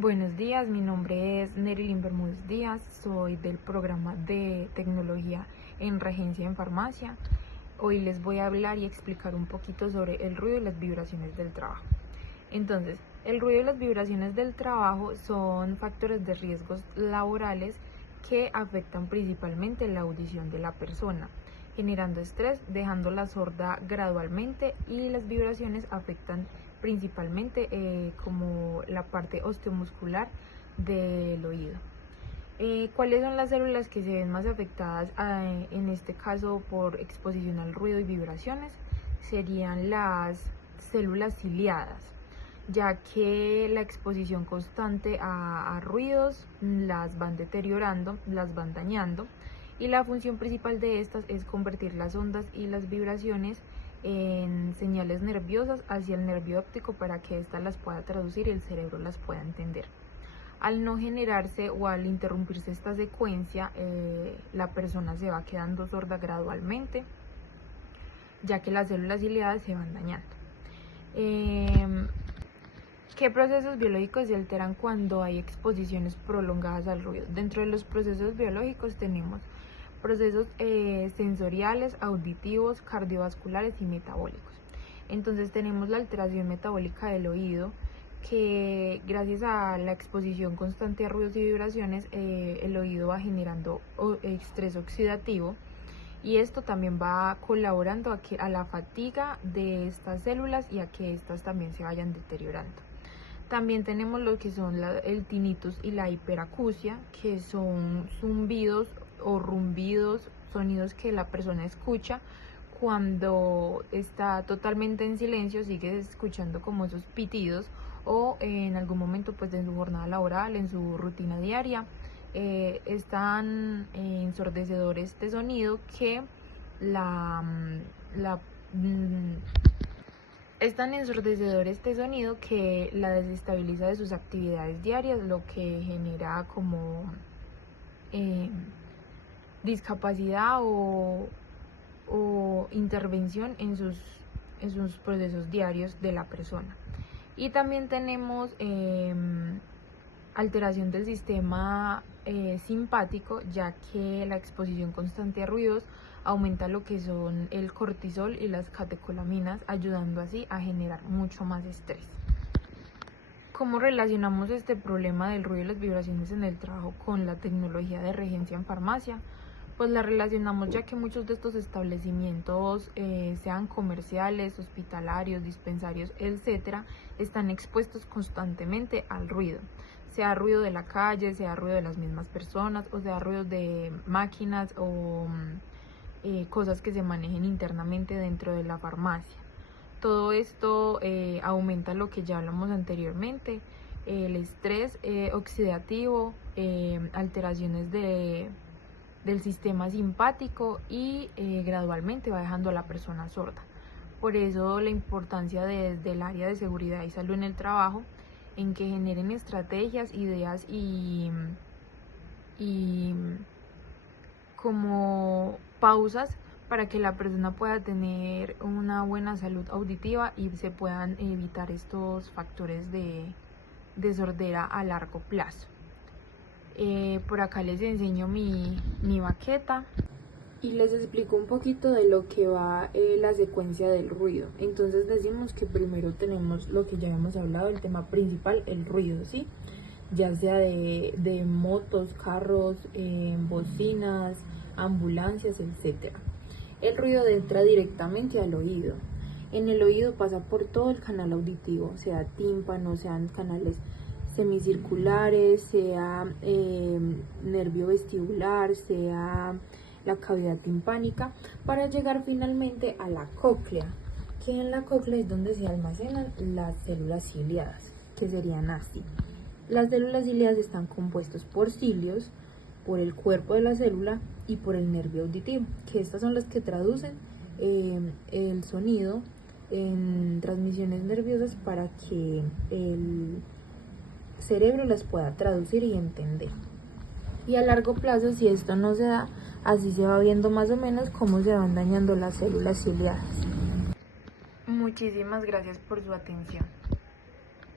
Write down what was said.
Buenos días, mi nombre es Nerilyn Bermúdez Díaz, soy del programa de tecnología en regencia en farmacia. Hoy les voy a hablar y explicar un poquito sobre el ruido y las vibraciones del trabajo. Entonces, el ruido y las vibraciones del trabajo son factores de riesgos laborales que afectan principalmente la audición de la persona, generando estrés, dejándola sorda gradualmente, y las vibraciones afectan principalmente como la parte osteomuscular del oído. ¿Cuáles son las células que se ven más afectadas en este caso por exposición al ruido y vibraciones? Serían las células ciliadas, ya que la exposición constante a ruidos las van deteriorando, las van dañando, y la función principal de estas es convertir las ondas y las vibraciones en señales nerviosas hacia el nervio óptico para que ésta las pueda traducir y el cerebro las pueda entender. Al no generarse o al interrumpirse esta secuencia, la persona se va quedando sorda gradualmente, ya que las células ciliadas se van dañando. ¿Qué procesos biológicos se alteran cuando hay exposiciones prolongadas al ruido? Dentro de los procesos biológicos tenemos procesos sensoriales, auditivos, cardiovasculares y metabólicos. Entonces tenemos la alteración metabólica del oído, que gracias a la exposición constante a ruidos y vibraciones, el oído va generando estrés oxidativo, y esto también va colaborando a la fatiga de estas células y a que estas también se vayan deteriorando. También tenemos lo que son el tinnitus y la hiperacusia, que son zumbidos o rumbidos, sonidos que la persona escucha cuando está totalmente en silencio, sigue escuchando como esos pitidos, o en algún momento pues de su jornada laboral, en su rutina diaria, es tan ensordecedor este sonido que es tan ensordecedor este sonido que la desestabiliza de sus actividades diarias, lo que genera como discapacidad o intervención en sus procesos diarios de la persona. Y también tenemos alteración del sistema simpático, ya que la exposición constante a ruidos aumenta lo que son el cortisol y las catecolaminas, ayudando así a generar mucho más estrés. ¿Cómo relacionamos este problema del ruido y las vibraciones en el trabajo con la tecnología de regencia en farmacia? Pues la relacionamos ya que muchos de estos establecimientos, sean comerciales, hospitalarios, dispensarios, etcétera, están expuestos constantemente al ruido, sea ruido de la calle, sea ruido de las mismas personas, o sea ruido de máquinas o cosas que se manejen internamente dentro de la farmacia. Todo esto aumenta lo que ya hablamos anteriormente, el estrés oxidativo, alteraciones del sistema simpático, y gradualmente va dejando a la persona sorda. Por eso la importancia desde el área de seguridad y salud en el trabajo en que generen estrategias, ideas y como pausas para que la persona pueda tener una buena salud auditiva y se puedan evitar estos factores de sordera a largo plazo. Por acá les enseño mi baqueta y les explico un poquito de lo que va la secuencia del ruido. Entonces decimos que primero tenemos lo que ya habíamos hablado, el tema principal, el ruido, ¿sí? Ya sea de motos, carros, bocinas, ambulancias, etc. El ruido entra directamente al oído. En el oído pasa por todo el canal auditivo, sea tímpano, sean canales semicirculares, sea nervio vestibular, sea la cavidad timpánica, para llegar finalmente a la cóclea, que en la cóclea es donde se almacenan las células ciliadas, que serían así. Las células ciliadas están compuestas por cilios, por el cuerpo de la célula y por el nervio auditivo, que estas son las que traducen el sonido en transmisiones nerviosas para que el cerebro las pueda traducir y entender. Y a largo plazo, si esto no se da, así se va viendo más o menos cómo se van dañando las células ciliadas. Muchísimas gracias por su atención.